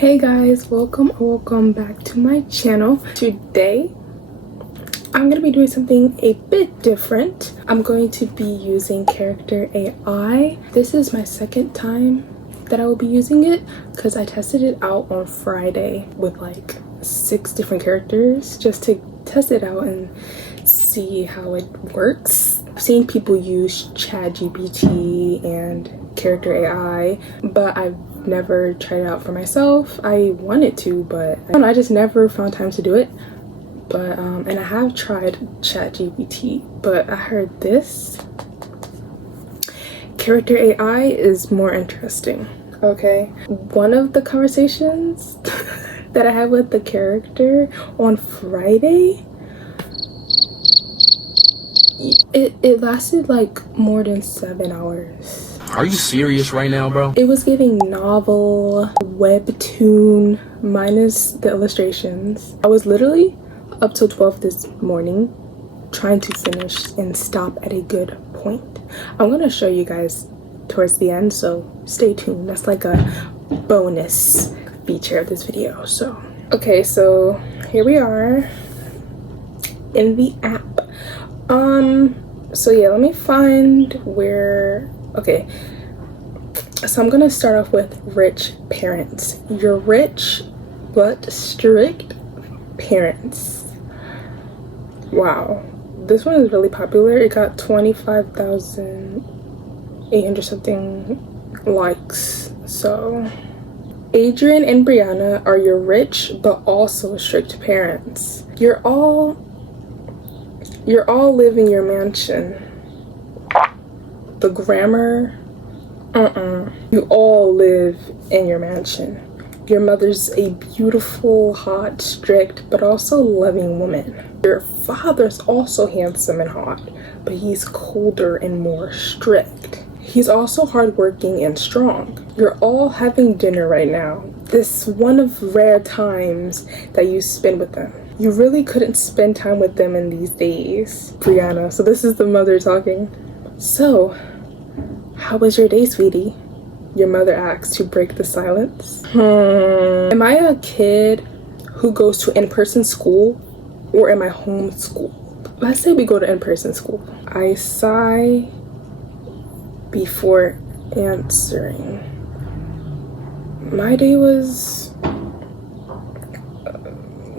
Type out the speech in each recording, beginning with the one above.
Hey guys, welcome back to my channel. Today I'm going to be doing something a bit different. I'm going to be using character AI. This is my second time that I will be using it because I tested it out on Friday with like 6 different characters just to test it out and see how it works. I've seen people use ChatGPT and character AI, but I've never tried it out for myself. I wanted to, but I just never found time to do it. But and I have tried ChatGPT, but I heard this character AI is more interesting. Okay, one of the conversations that I had with the character on Friday, it lasted like more than 7 hours. Are you serious right now, bro? It was giving novel, webtoon, minus the illustrations. I was literally up till 12 this morning trying to finish and stop at a good point. I'm gonna show you guys towards the end, so stay tuned. That's like a bonus feature of this video. So okay, so here we are in the app. So yeah, let me find where. Okay, so I'm gonna start off with rich parents. Your rich but strict parents. Wow, this one is really popular. It got 25,800 something likes. So Adrian and Brianna are your rich but also strict parents. You're all live in your mansion. The grammar, you all live in your mansion. Your mother's a beautiful, hot, strict, but also loving woman. Your father's also handsome and hot, but he's colder and more strict. He's also hardworking and strong. You're all having dinner right now. This one of rare times that you spend with them. You really couldn't spend time with them in these days. Brianna, so this is the mother talking. So, how was your day, sweetie? Your mother asks to break the silence. Am I a kid who goes to in-person school or am I homeschooled? Let's say we go to in-person school. I sigh before answering. My day was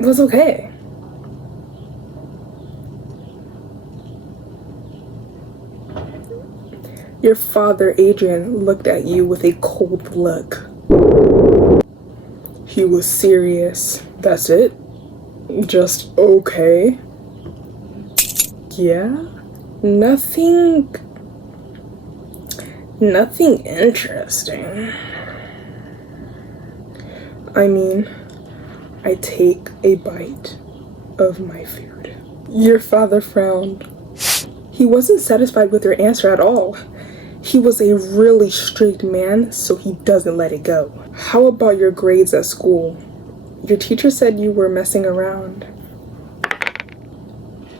okay. Your father, Adrian, looked at you with a cold look. He was serious. That's it? Just okay? Yeah? Nothing interesting. I mean, I take a bite of my food. Your father frowned. He wasn't satisfied with your answer at all. He was a really strict man, so he doesn't let it go. How about your grades at school? Your teacher said you were messing around.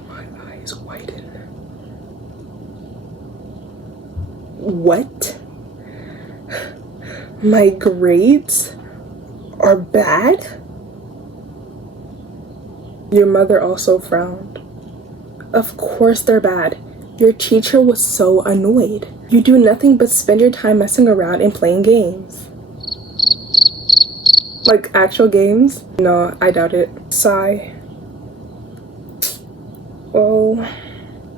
My eyes widen. What? My grades are bad? Your mother also frowned. Of course they're bad. Your teacher was so annoyed. You do nothing but spend your time messing around and playing games. Like actual games? No, I doubt it. Sigh. Well,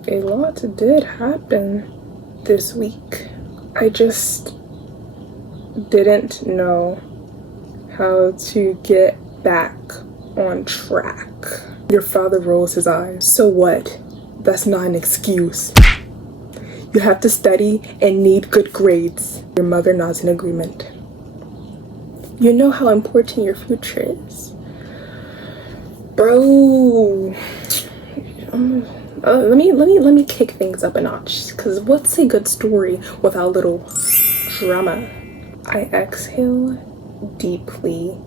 a lot did happen this week. I just didn't know how to get back on track. Your father rolls his eyes. So what? That's not an excuse. You have to study and need good grades. Your mother nods in agreement. You know how important your future is. Bro, let me kick things up a notch, cause what's a good story without a little drama? I exhale deeply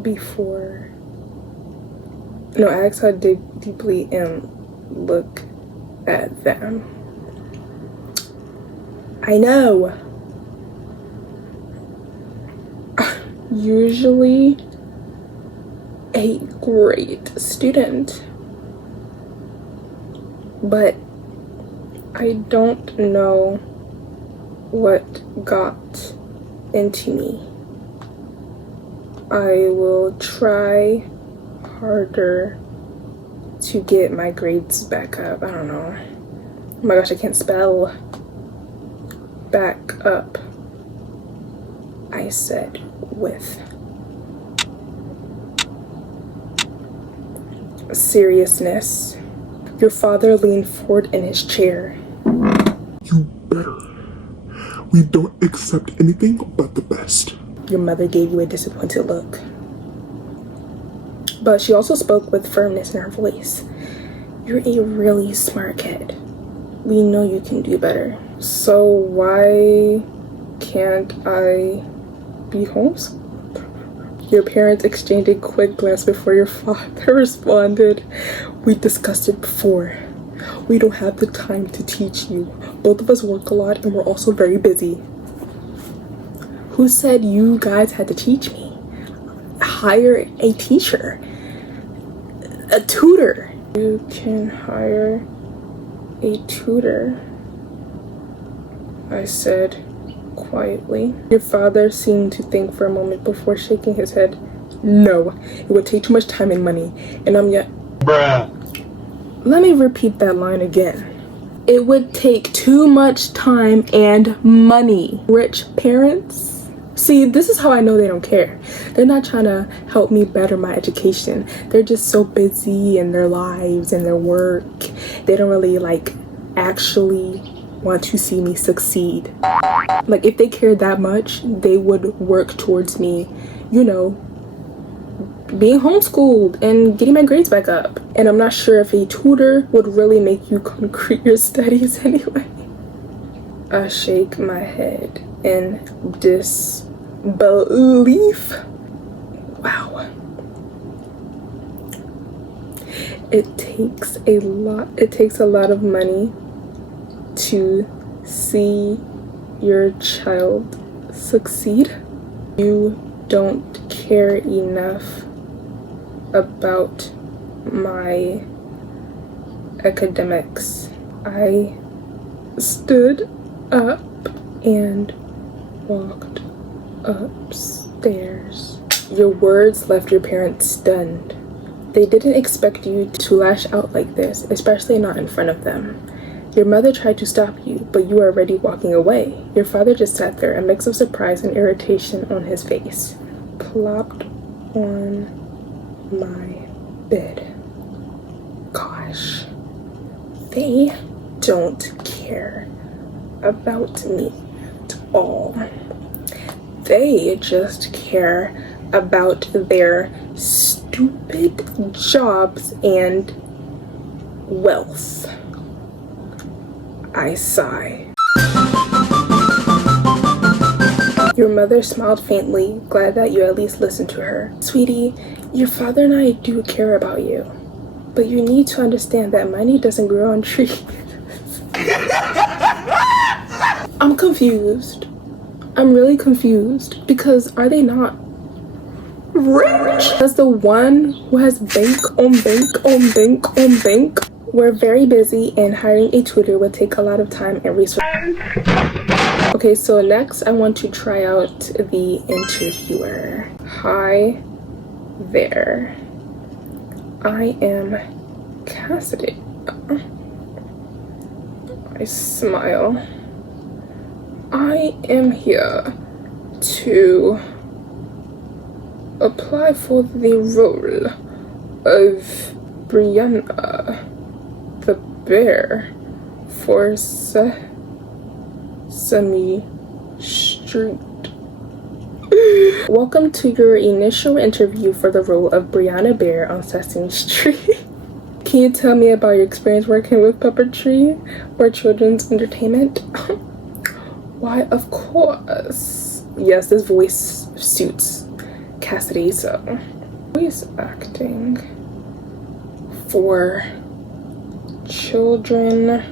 before. No, I exhale deeply and look at them. I know. usually a great student, but I don't know what got into me. I will try harder to get my grades back up. I don't know. Oh my gosh, I can't spell. Back up, I said with seriousness. Your father leaned forward in his chair. You better. We don't accept anything but the best. Your mother gave you a disappointed look, but she also spoke with firmness in her voice. You're a really smart kid. We know you can do better. So why can't I be homeschooled? Your parents exchanged a quick glance before your father responded. We discussed it before. We don't have the time to teach you. Both of us work a lot and we're also very busy. Who said you guys had to teach me? Hire a teacher. A tutor. You can hire a tutor, I said quietly. Your father seemed to think for a moment before shaking his head. No, it would take too much time and money, and I'm yet. Bruh. Let me repeat that line again. It would take too much time and money. Rich parents? See, this is how I know they don't care. They're not trying to help me better my education. They're just so busy in their lives and their work. They don't really actually want to see me succeed. Like, if they cared that much, they would work towards me, being homeschooled and getting my grades back up. And I'm not sure if a tutor would really make you concrete your studies anyway. I shake my head in disbelief. Wow. It takes a lot of money to see your child succeed. You don't care enough about my academics. I stood up and walked upstairs. Your words left your parents stunned. They didn't expect you to lash out like this, especially not in front of them. Your mother tried to stop you, but you were already walking away. Your father just sat there, a mix of surprise and irritation on his face, plopped on my bed. Gosh, they don't care about me at all. They just care about their stupid jobs and wealth. I sigh. Your mother smiled faintly, glad that you at least listened to her. Sweetie, your father and I do care about you, but you need to understand that money doesn't grow on trees. I'm confused. I'm really confused, because are they not rich? As the one who has bank on bank on bank on bank. We're very busy and hiring a tutor would take a lot of time and resources. Okay, so next I want to try out the interviewer. Hi there. I am Cassidy. I smile. I am here to apply for the role of Brianna the bear for Sesame Street. Welcome to your initial interview for the role of Brianna Bear on Sesame Street. Can you tell me about your experience working with puppetry or children's entertainment? Why, of course. Yes, this voice suits Cassidy, so. Voice acting for children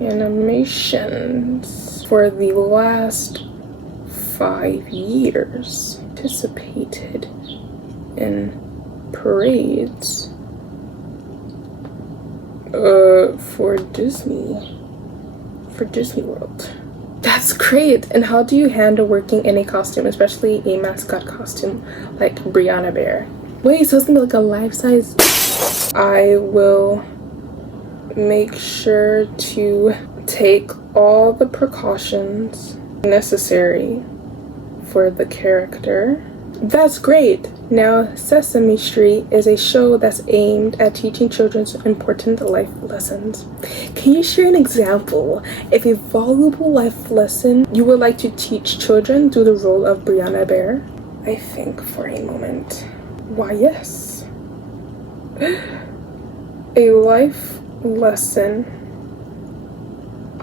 animations. for the last 5 years participated in parades for Disney World. That's great. And how do you handle working in a costume, especially a mascot costume like Brianna Bear? Wait, so it's gonna be like a life-size. I will make sure to take all the precautions necessary for the character. That's great. Now, Sesame Street is a show that's aimed at teaching children important life lessons. Can you share an example of a valuable life lesson you would like to teach children through the role of Brianna Bear? I think for a moment. Why, yes. A life lesson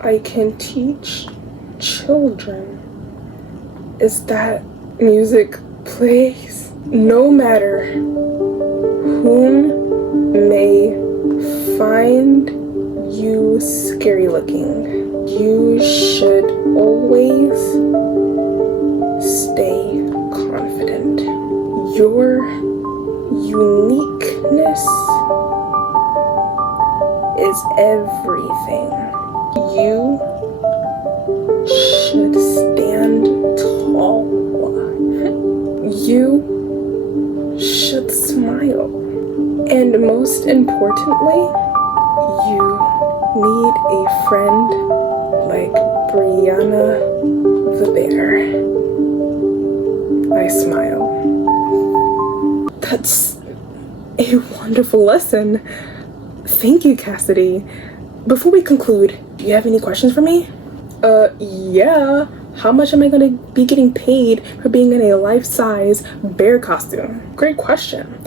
I can teach children is that music plays no matter whom may find you scary looking. You should always stay confident. Your uniqueness is everything. You should stand tall. You should smile. And most importantly, you need a friend like Brianna the Bear. I smile. That's a wonderful lesson. Thank you, Cassidy. Before we conclude, do you have any questions for me? Yeah. How much am I going to be getting paid for being in a life-size bear costume? Great question.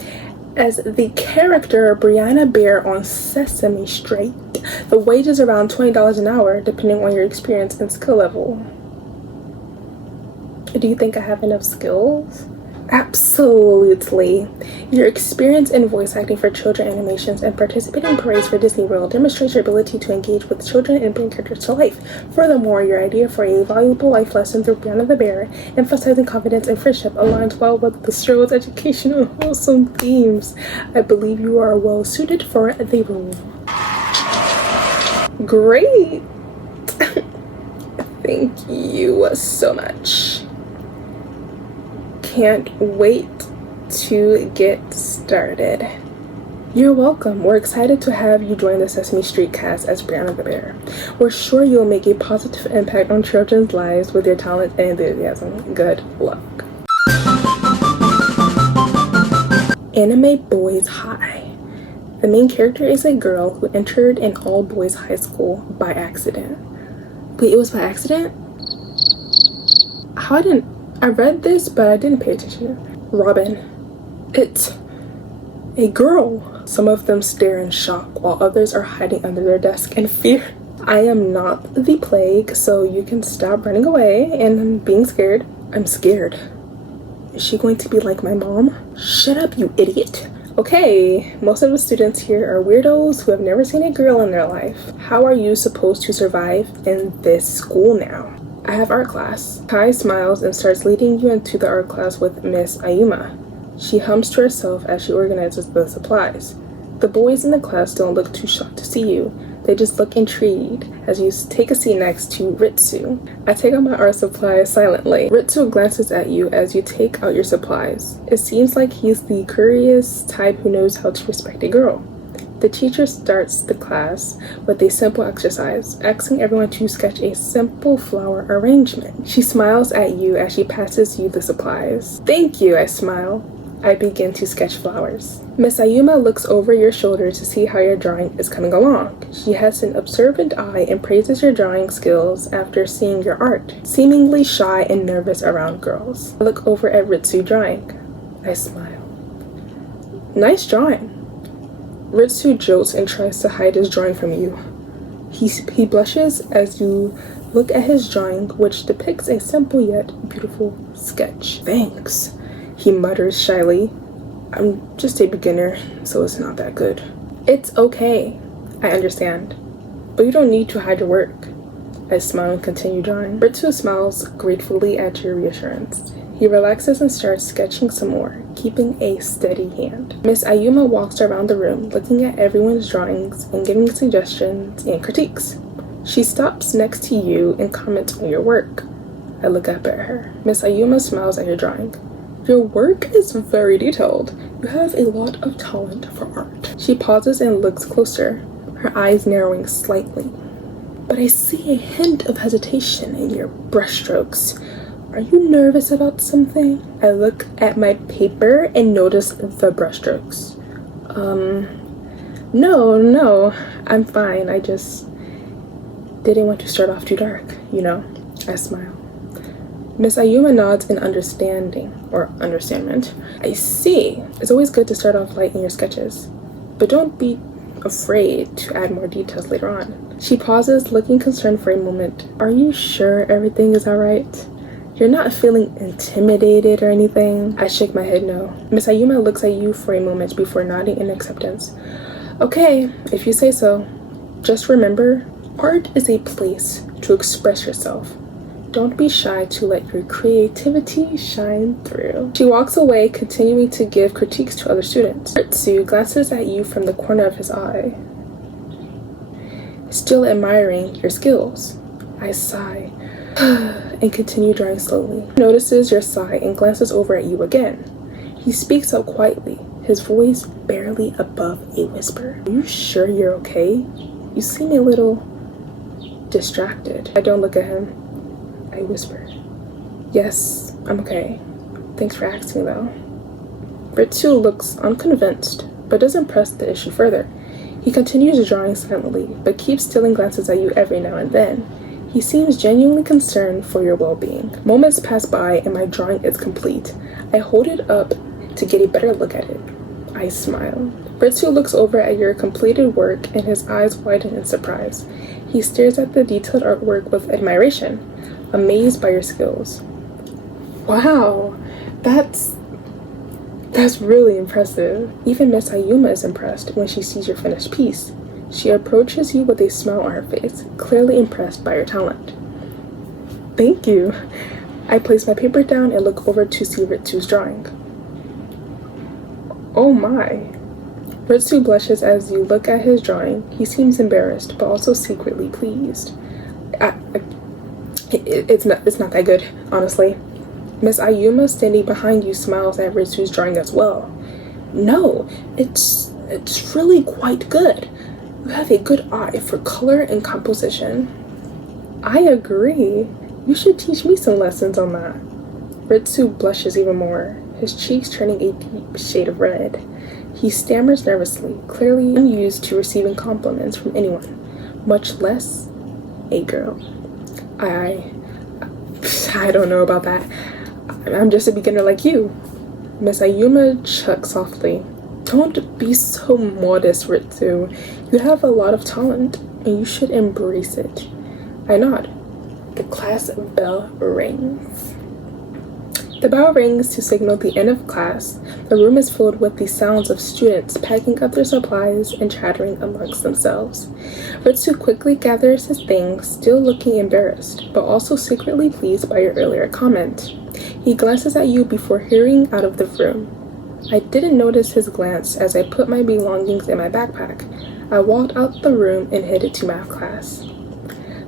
As the character Brianna Bear on Sesame Street, the wage is around $20 an hour, depending on your experience and skill level. Do you think I have enough skills? Absolutely. Your experience in voice acting for children animations and participating in parades for Disney World demonstrates your ability to engage with children and bring characters to life. Furthermore, your idea for a valuable life lesson through Brianna the Bear, emphasizing confidence and friendship, aligns well with the show's educational and wholesome themes. I believe you are well suited for the role. Great! Thank you so much. Can't wait to get started. You're welcome. We're excited to have you join the Sesame Street cast as Brianna the Bear. We're sure you'll make a positive impact on children's lives with your talent and enthusiasm. Good luck. Anime Boys High. The main character is a girl who entered an all-boys high school by accident. Wait, it was by accident? I read this, but I didn't pay attention. Robin. It's a girl. Some of them stare in shock, while others are hiding under their desk in fear. I am not the plague, so you can stop running away and being scared. I'm scared. Is she going to be like my mom? Shut up, you idiot. Okay, most of the students here are weirdos who have never seen a girl in their life. How are you supposed to survive in this school now? I have art class. Kai smiles and starts leading you into the art class with Miss Ayuma. She hums to herself as she organizes the supplies. The boys in the class don't look too shocked to see you. They just look intrigued as you take a seat next to Ritsu. I take out my art supplies silently. Ritsu glances at you as you take out your supplies. It seems like he's the curious type who knows how to respect a girl. The teacher starts the class with a simple exercise, asking everyone to sketch a simple flower arrangement. She smiles at you as she passes you the supplies. Thank you, I smile. I begin to sketch flowers. Miss Ayuma looks over your shoulder to see how your drawing is coming along. She has an observant eye and praises your drawing skills after seeing your art, seemingly shy and nervous around girls. I look over at Ritsu's drawing. I smile. Nice drawing. Ritsu jolts and tries to hide his drawing from you. He blushes as you look at his drawing, which depicts a simple yet beautiful sketch. Thanks, he mutters shyly. I'm just a beginner, so it's not that good. It's okay, I understand, but you don't need to hide your work. I smile and continue drawing. Ritsu smiles gratefully at your reassurance. He relaxes and starts sketching some more, keeping a steady hand. Miss Ayuma walks around the room, looking at everyone's drawings and giving suggestions and critiques. She stops next to you and comments on your work. I look up at her. Miss Ayuma smiles at your drawing. Your work is very detailed. You have a lot of talent for art. She pauses and looks closer, her eyes narrowing slightly. But I see a hint of hesitation in your brushstrokes. Are you nervous about something? I look at my paper and notice the brushstrokes. No, I'm fine. I just didn't want to start off too dark, you know? I smile. Miss Ayuma nods in understandment. I see. It's always good to start off light in your sketches, but don't be afraid to add more details later on. She pauses, looking concerned for a moment. Are you sure everything is alright? You're not feeling intimidated or anything? I shake my head no. Miss Ayuma looks at you for a moment before nodding in acceptance. Okay, if you say so. Just remember, art is a place to express yourself. Don't be shy to let your creativity shine through. She walks away, continuing to give critiques to other students. Ritsu glances at you from the corner of his eye, still admiring your skills. I sigh and continue drawing slowly. He notices your sigh and glances over at you again. He speaks up quietly, his voice barely above a whisper. Are you sure you're okay? You seem a little distracted. I don't look at him. I whisper. Yes, I'm okay. Thanks for asking though. Ritsu looks unconvinced, but doesn't press the issue further. He continues drawing silently, but keeps stealing glances at you every now and then. He seems genuinely concerned for your well-being. Moments pass by and my drawing is complete. I hold it up to get a better look at it. I smile. Ritsu looks over at your completed work and his eyes widen in surprise. He stares at the detailed artwork with admiration, amazed by your skills. Wow, that's really impressive. Even Miss Ayuma is impressed when she sees your finished piece. She approaches you with a smile on her face, clearly impressed by your talent. Thank you. I place my paper down and look over to see Ritsu's drawing. Oh my. Ritsu blushes as you look at his drawing. He seems embarrassed, but also secretly pleased. It's not that good, honestly. Miss Ayuma, standing behind you, smiles at Ritsu's drawing as well. No, it's really quite good. You have a good eye for color and composition. I agree. You should teach me some lessons on that. Ritsu blushes even more, his cheeks turning a deep shade of red. He stammers nervously, clearly unused to receiving compliments from anyone, much less a girl. I don't know about that. I'm just a beginner like you. Miss Ayuma chucks softly. Don't be so modest, Ritsu. You have a lot of talent, and you should embrace it. I nod. The class bell rings. The bell rings to signal the end of class. The room is filled with the sounds of students packing up their supplies and chattering amongst themselves. Ritsu quickly gathers his things, still looking embarrassed, but also secretly pleased by your earlier comment. He glances at you before hurrying out of the room. I didn't notice his glance as I put my belongings in my backpack. I walked out the room and headed to math class.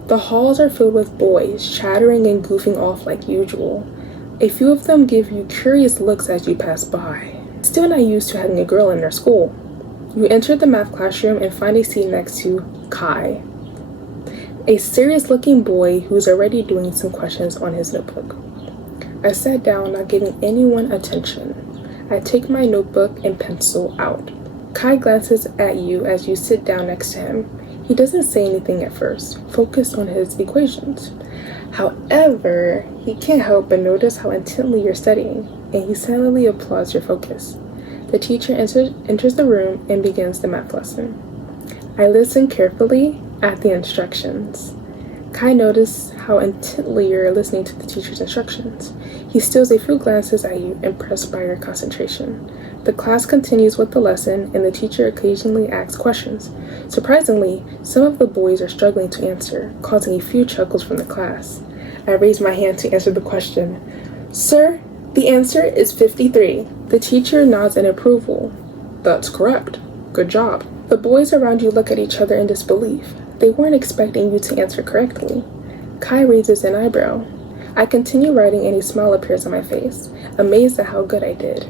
The halls are filled with boys, chattering and goofing off like usual. A few of them give you curious looks as you pass by. Still not used to having a girl in their school. You enter the math classroom and find a seat next to Kai, a serious-looking boy who's already doing some questions on his notebook. I sat down, not giving anyone attention. I take my notebook and pencil out. Kai glances at you as you sit down next to him. He doesn't say anything at first, focused on his equations. However, he can't help but notice how intently you're studying, and he silently applauds your focus. The teacher enters the room and begins the math lesson. I listen carefully at the instructions. Kai noticed how intently you're listening to the teacher's instructions. He steals a few glances at you, impressed by your concentration. The class continues with the lesson, and the teacher occasionally asks questions. Surprisingly, some of the boys are struggling to answer, causing a few chuckles from the class. I raise my hand to answer the question. Sir, the answer is 53. The teacher nods in approval. That's correct. Good job. The boys around you look at each other in disbelief. They weren't expecting you to answer correctly. Kai raises an eyebrow. I continue writing and a smile appears on my face, amazed at how good I did.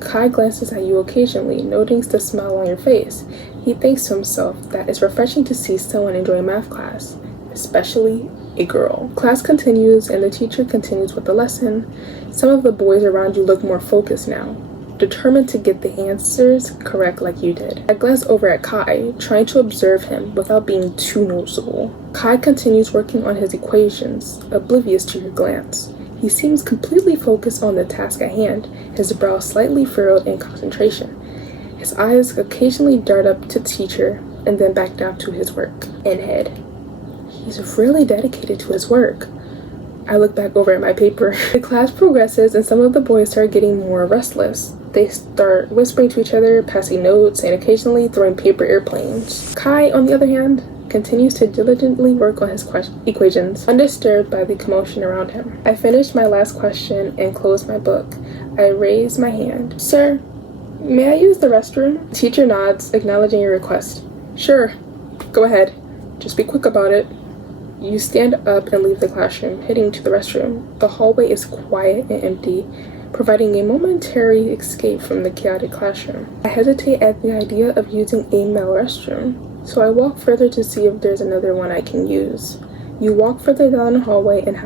Kai glances at you occasionally, noting the smile on your face. He thinks to himself that it's refreshing to see someone enjoy math class, especially a girl. Class continues and the teacher continues with the lesson. Some of the boys around you look more focused now, determined to get the answers correct like you did. I glance over at Kai, trying to observe him without being too noticeable. Kai continues working on his equations, oblivious to your glance. He seems completely focused on the task at hand, his brow slightly furrowed in concentration. His eyes occasionally dart up to the teacher and then back down to his work and head. He's really dedicated to his work. I look back over at my paper. The class progresses and some of the boys start getting more restless. They start whispering to each other, passing notes, and occasionally throwing paper airplanes. Kai, on the other hand, continues to diligently work on his equations, undisturbed by the commotion around him. I finish my last question and close my book. I raise my hand. Sir, may I use the restroom? The teacher nods, acknowledging your request. Sure, go ahead. Just be quick about it. You stand up and leave the classroom, heading to the restroom. The hallway is quiet and empty, providing a momentary escape from the chaotic classroom. I hesitate at the idea of using a male restroom, so I walk further to see if there's another one I can use. You walk further down the hallway and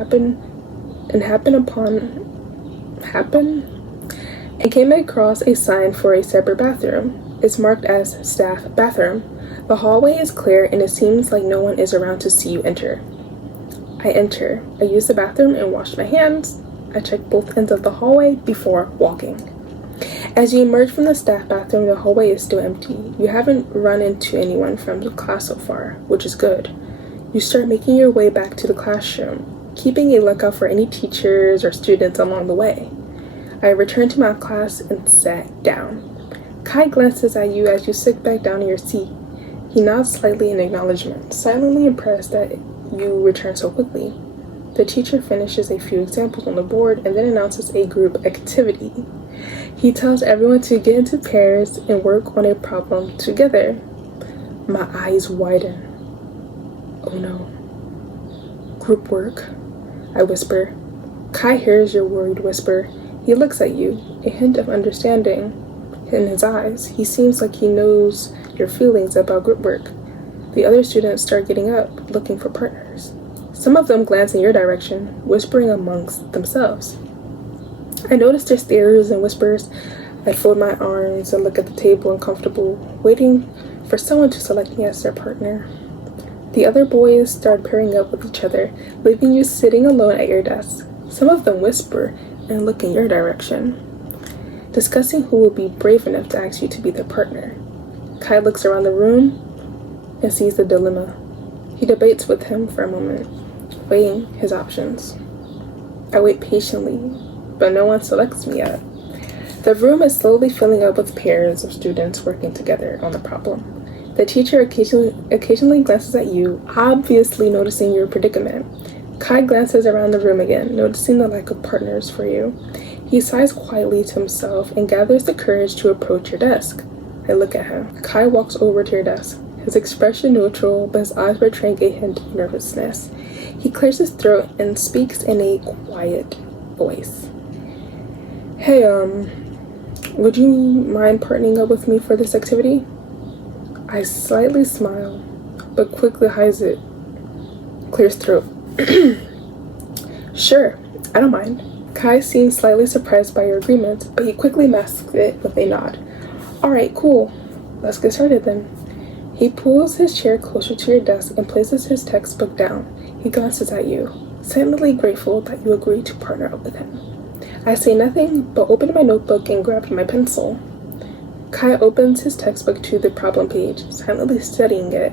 came across a sign for a separate bathroom. It's marked as staff bathroom. The hallway is clear and it seems like no one is around to see you enter. I enter. I use the bathroom and wash my hands. I check both ends of the hallway before walking. As you emerge from the staff bathroom, the hallway is still empty. You haven't run into anyone from the class so far, which is good. You start making your way back to the classroom, keeping a lookout for any teachers or students along the way. I return to math class and sat down. Kai glances at you as you sit back down in your seat. He nods slightly in acknowledgement, silently impressed that you return so quickly. The teacher finishes a few examples on the board and then announces a group activity. He tells everyone to get into pairs and work on a problem together. My eyes widen. Oh no. Group work, I whisper. Kai hears your worried whisper. He looks at you, a hint of understanding in his eyes. He seems like he knows your feelings about group work. The other students start getting up, looking for partners. Some of them glance in your direction, whispering amongst themselves. I notice their stares and whispers. I fold my arms and look at the table uncomfortable, waiting for someone to select me as their partner. The other boys start pairing up with each other, leaving you sitting alone at your desk. Some of them whisper and look in your direction, discussing who will be brave enough to ask you to be their partner. Kai looks around the room and sees the dilemma. He debates with him for a moment, weighing his options. I wait patiently, but no one selects me yet. The room is slowly filling up with pairs of students working together on the problem. The teacher occasionally glances at you, obviously noticing your predicament. Kai glances around the room again, noticing the lack of partners for you. He sighs quietly to himself and gathers the courage to approach your desk. I look at him. Kai walks over to your desk, his expression neutral, but his eyes betraying a hint of nervousness. He clears his throat and speaks in a quiet voice. Hey, would you mind partnering up with me for this activity? I slightly smile, but quickly hides it. Clears throat. Sure, I don't mind. Kai seems slightly surprised by your agreement, but he quickly masks it with a nod. Alright, cool. Let's get started then. He pulls his chair closer to your desk and places his textbook down. He glances at you, silently grateful that you agreed to partner up with him. I say nothing, but open my notebook and grab my pencil. Kai opens his textbook to the problem page, silently studying it.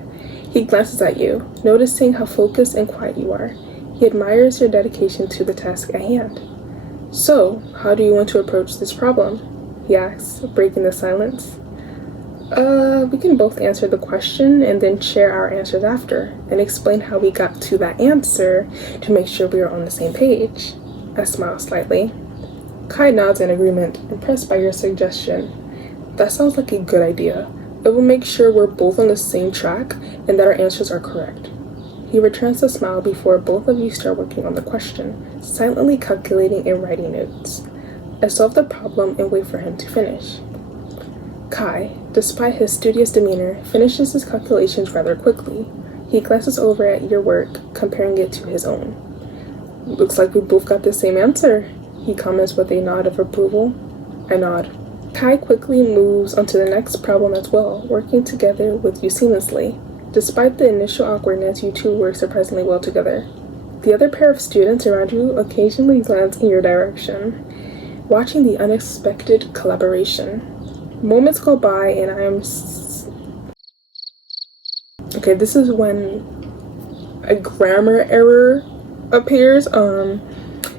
He glances at you, noticing how focused and quiet you are. He admires your dedication to the task at hand. So, how do you want to approach this problem? He asks, breaking the silence. We can both answer the question and then share our answers after, and explain how we got to that answer to make sure we are on the same page. I smile slightly. Kai nods in agreement, impressed by your suggestion. That sounds like a good idea. It will make sure we're both on the same track and that our answers are correct. He returns the smile before both of you start working on the question, silently calculating and writing notes. I solve the problem and wait for him to finish. Kai, despite his studious demeanor, finishes his calculations rather quickly. He glances over at your work, comparing it to his own. Looks like we both got the same answer, he comments with a nod of approval. I nod. Kai quickly moves on to the next problem as well, working together with you seamlessly. Despite the initial awkwardness, you two work surprisingly well together. The other pair of students around you occasionally glance in your direction, watching the unexpected collaboration. Moments go by and I am... Okay, this is when a grammar error appears.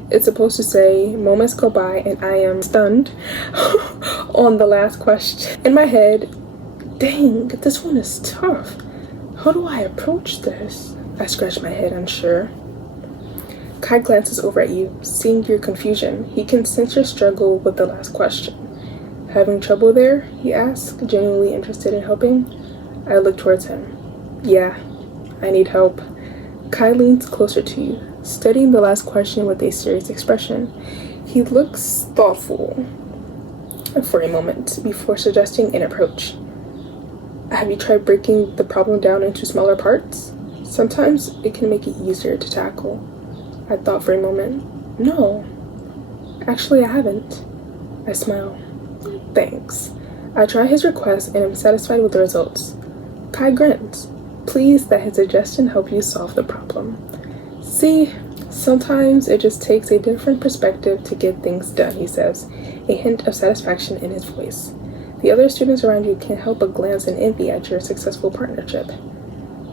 It's supposed to say, moments go by and I am stunned on the last question. In my head, dang, this one is tough. How do I approach this? I scratch my head, unsure. Kai glances over at you, seeing your confusion. He can sense your struggle with the last question. Having trouble there? He asks, genuinely interested in helping. I look towards him. Yeah, I need help. Kai leans closer to you, studying the last question with a serious expression. He looks thoughtful for a moment before suggesting an approach. Have you tried breaking the problem down into smaller parts? Sometimes it can make it easier to tackle. I thought for a moment. No, actually I haven't. I smile. Thanks. I try his request and am satisfied with the results. Kai grins, pleased that his suggestion helped you solve the problem. See, sometimes it just takes a different perspective to get things done, he says, a hint of satisfaction in his voice. The other students around you can't help but glance in envy at your successful partnership.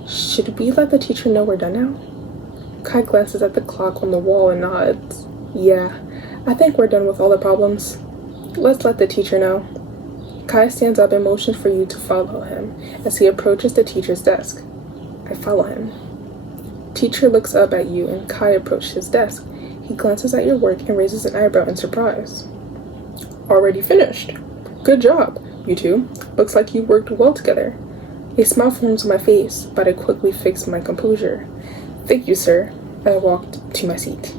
Should we let the teacher know we're done now? Kai glances at the clock on the wall and nods. Yeah, I think we're done with all the problems. Let's let the teacher know. Kai stands up and motions for you to follow him as he approaches the teacher's desk. I follow him. Teacher looks up at you and Kai approaches his desk. He glances at your work and raises an eyebrow in surprise. Already finished. Good job, you two. Looks like you worked well together. A smile forms on my face, but I quickly fix my composure. Thank you, sir. I walked to my seat.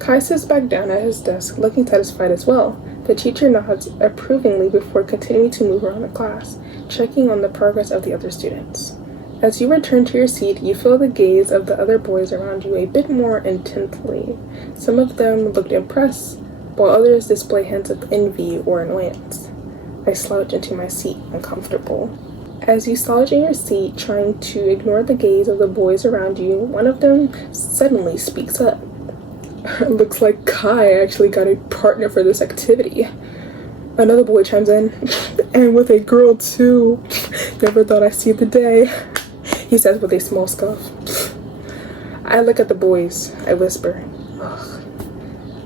Kai sits back down at his desk, looking satisfied as well. The teacher nods approvingly before continuing to move around the class, checking on the progress of the other students. As you return to your seat, you feel the gaze of the other boys around you a bit more intently. Some of them looked impressed, while others display hints of envy or annoyance. I slouch into my seat, uncomfortable. As you slouch in your seat, trying to ignore the gaze of the boys around you, one of them suddenly speaks up. Looks like Kai actually got a partner for this activity. Another boy chimes in, and with a girl too. Never thought I'd see the day, he says with a small scoff. I look at the boys. I whisper, ugh,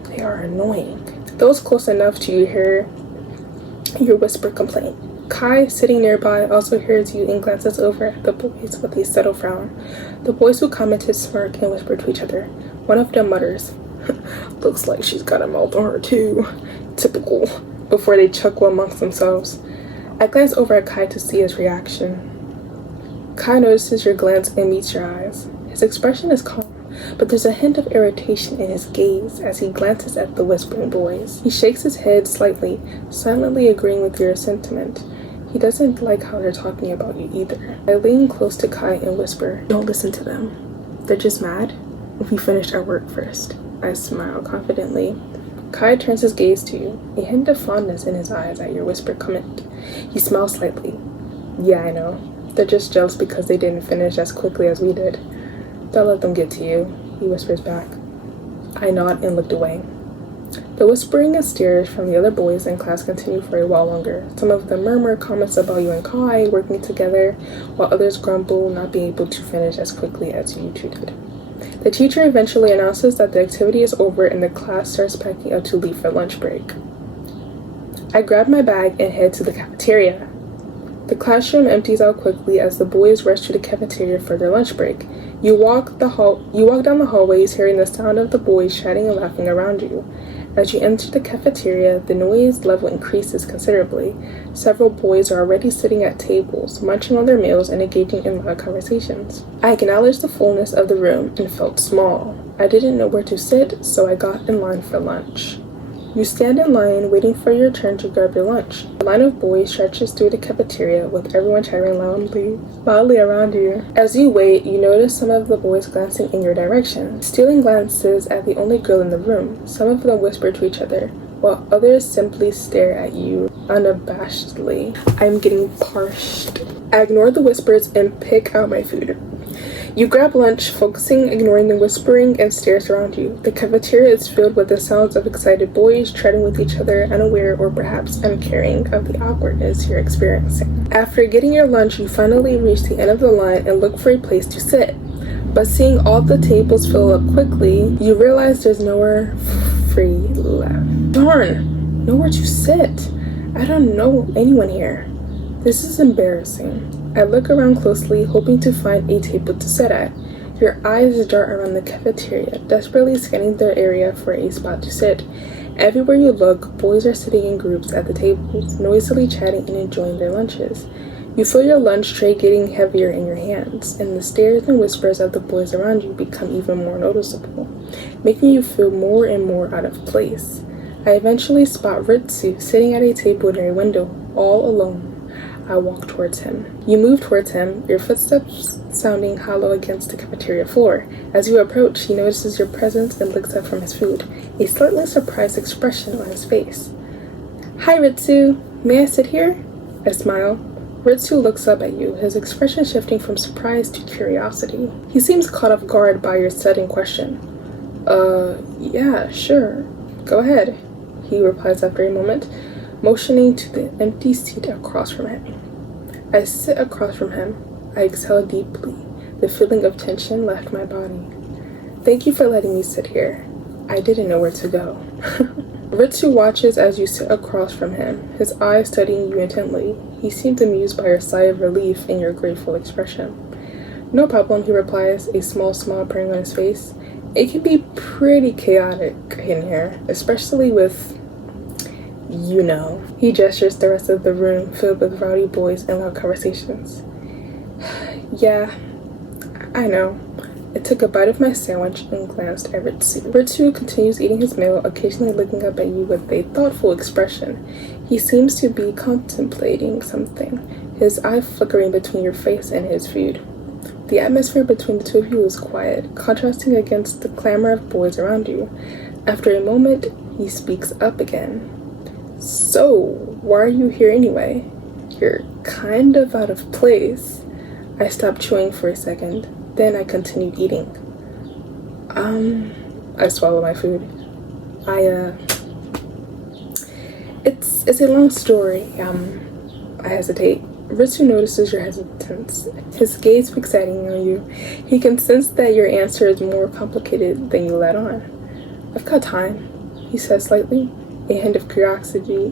they are annoying. Those close enough to you hear your whisper complaint. Kai, sitting nearby, also hears you and glances over at the boys with a subtle frown. The boys who commented smirk and whisper to each other. One of them mutters, looks like she's got a mouth on her too. Typical. Before they chuckle amongst themselves. I glance over at Kai to see his reaction. Kai notices your glance and meets your eyes. His expression is calm, but there's a hint of irritation in his gaze as he glances at the whispering boys. He shakes his head slightly, silently agreeing with your sentiment. He doesn't like how they're talking about you either. I lean close to Kai and whisper, don't listen to them. They're just mad. We finished our work first. I smile confidently. Kai turns his gaze to you, a hint of fondness in his eyes at your whispered comment. He smiles slightly. Yeah, I know. They're just jealous because they didn't finish as quickly as we did. Don't let them get to you, he whispers back. I nod and looked away. The whispering and stares from the other boys in class continue for a while longer. Some of them murmur comments about you and Kai working together, while others grumble not being able to finish as quickly as you two did. The teacher eventually announces that the activity is over and the class starts packing up to leave for lunch break. I grab my bag and head to the cafeteria. The classroom empties out quickly as the boys rush to the cafeteria for their lunch break. You walk down the hallways, hearing the sound of the boys chatting and laughing around you. As you enter the cafeteria, the noise level increases considerably. Several boys are already sitting at tables, munching on their meals and engaging in loud conversations. I acknowledged the fullness of the room and felt small. I didn't know where to sit, so I got in line for lunch. You stand in line, waiting for your turn to grab your lunch. A line of boys stretches through the cafeteria, with everyone chattering loudly around you. As you wait, you notice some of the boys glancing in your direction, stealing glances at the only girl in the room. Some of them whisper to each other, while others simply stare at you unabashedly. I'm getting parched. I ignore the whispers and pick out my food. You grab lunch, ignoring the whispering and stares around you. The cafeteria is filled with the sounds of excited boys chatting with each other, unaware or perhaps uncaring of the awkwardness you're experiencing. After getting your lunch, you finally reach the end of the line and look for a place to sit. But seeing all the tables fill up quickly, you realize there's nowhere free left. Darn! Nowhere to sit. I don't know anyone here. This is embarrassing. I look around closely, hoping to find a table to sit at. Your eyes dart around the cafeteria, desperately scanning the area for a spot to sit. Everywhere you look, boys are sitting in groups at the tables, noisily chatting and enjoying their lunches. You feel your lunch tray getting heavier in your hands, and the stares and whispers of the boys around you become even more noticeable, making you feel more and more out of place. I eventually spot Ritsu sitting at a table near a window, all alone. I walk towards him. You move towards him, your footsteps sounding hollow against the cafeteria floor. As you approach, he notices your presence and looks up from his food, a slightly surprised expression on his face. Hi, Ritsu. May I sit here? I smile. Ritsu looks up at you, his expression shifting from surprise to curiosity. He seems caught off guard by your sudden question. Yeah, sure. Go ahead, he replies after a moment, motioning to the empty seat across from him. I sit across from him. I exhale deeply. The feeling of tension left my body. Thank you for letting me sit here. I didn't know where to go. Ritsu watches as you sit across from him, his eyes studying you intently. He seems amused by your sigh of relief and your grateful expression. No problem, he replies, a small smile appearing on his face. It can be pretty chaotic in here, especially with He gestures the rest of the room filled with rowdy boys and loud conversations. Yeah, I know. I took a bite of my sandwich and glanced at Ritsu. Ritsu continues eating his meal, occasionally looking up at you with a thoughtful expression. He seems to be contemplating something, his eye flickering between your face and his food. The atmosphere between the two of you is quiet, contrasting against the clamor of boys around you. After a moment, he speaks up again. So, why are you here anyway? You're kind of out of place. I stopped chewing for a second, then I continued eating. I swallow my food. It's a long story. I hesitate. Ritsu notices your hesitance, his gaze fixating on you. He can sense that your answer is more complicated than you let on. I've got time, he says slightly, a hint of curiosity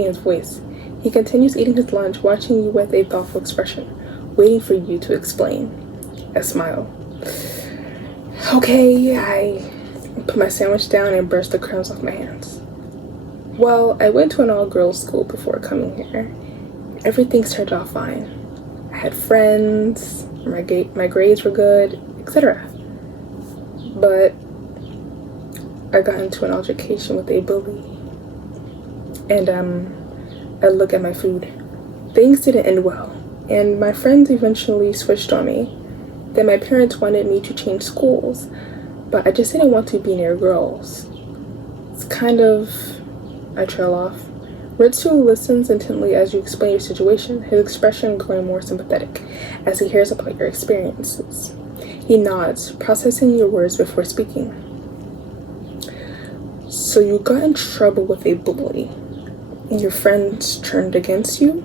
in his voice. He continues eating his lunch, watching you with a thoughtful expression, waiting for you to explain. I smile. Okay, I put my sandwich down and brushed the crumbs off my hands. Well, I went to an all-girls school before coming here. Everything started off fine. I had friends, my grades were good, etc. But I got into an altercation with a bully. And I look at my food. Things didn't end well, and my friends eventually switched on me. Then my parents wanted me to change schools, but I just didn't want to be near girls. It's kind of... I trail off. Ritsu listens intently as you explain your situation, his expression growing more sympathetic as he hears about your experiences. He nods, processing your words before speaking. So you got in trouble with a bully, and your friends turned against you,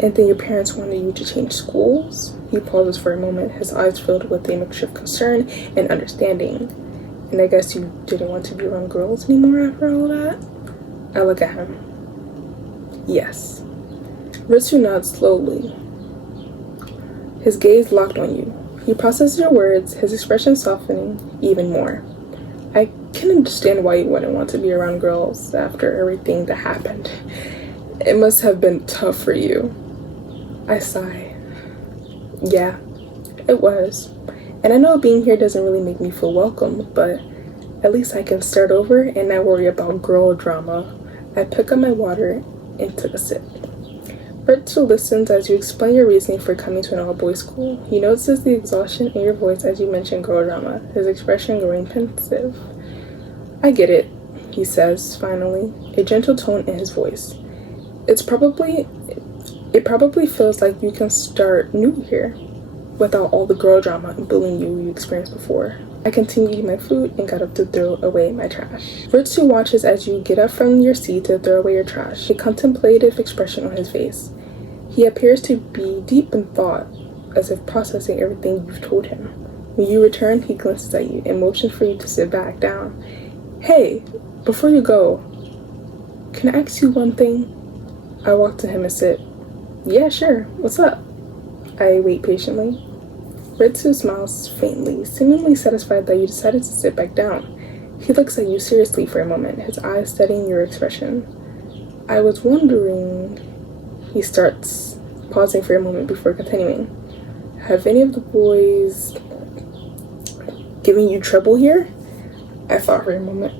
and then your parents wanted you to change schools? He pauses for a moment, his eyes filled with a mixture of concern and understanding. And I guess you didn't want to be around girls anymore after all that? I look at him. Yes. Ritsu nods slowly, his gaze locked on you. He processes your words, his expression softening even more. I can understand why you wouldn't want to be around girls after everything that happened. It must have been tough for you. I sigh. Yeah, it was. And I know being here doesn't really make me feel welcome, but at least I can start over and not worry about girl drama. I pick up my water and took a sip. Ritsu listens as you explain your reasoning for coming to an all-boys school. He notices the exhaustion in your voice as you mention girl drama, his expression growing pensive. I get it, he says, finally, a gentle tone in his voice. It probably feels like you can start new here, without all the girl drama and bullying you experienced before. I continue eating my food and got up to throw away my trash. Ritsu watches as you get up from your seat to throw away your trash, a contemplative expression on his face. He appears to be deep in thought, as if processing everything you've told him. When you return, he glances at you and motions for you to sit back down. Hey, before you go, can I ask you one thing? I walk to him and sit. Yeah, sure. What's up? I wait patiently. Ritsu smiles faintly, seemingly satisfied that you decided to sit back down. He looks at you seriously for a moment, his eyes studying your expression. I was wondering... He starts, pausing for a moment before continuing. Have any of the boys given you trouble here? I thought for a moment.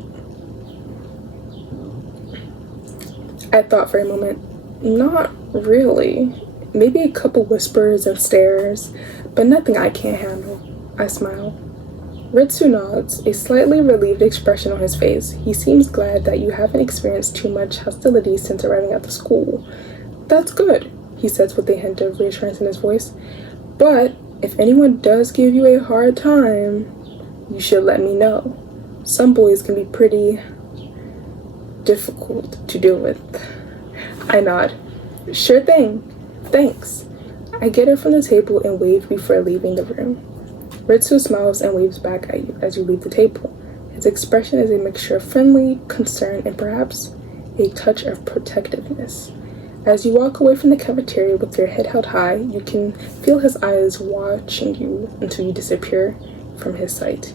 Not really. Maybe a couple whispers and stares, but nothing I can't handle. I smile. Ritsu nods, a slightly relieved expression on his face. He seems glad that you haven't experienced too much hostility since arriving at the school. That's good, he says with a hint of reassurance in his voice. But if anyone does give you a hard time, you should let me know. Some boys can be pretty difficult to deal with. I nod. Sure thing. Thanks. I get up from the table and wave before leaving the room. Ritsu smiles and waves back at you as you leave the table. His expression is a mixture of friendly, concern, and perhaps a touch of protectiveness. As you walk away from the cafeteria with your head held high, you can feel his eyes watching you until you disappear from his sight.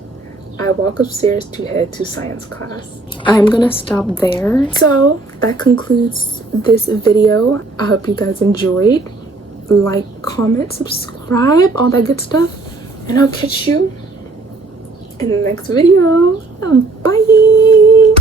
I walk upstairs to head to science class. I'm gonna stop there. So that concludes this video. I hope you guys enjoyed. Like, comment, subscribe, all that good stuff. And I'll catch you in the next video. Bye!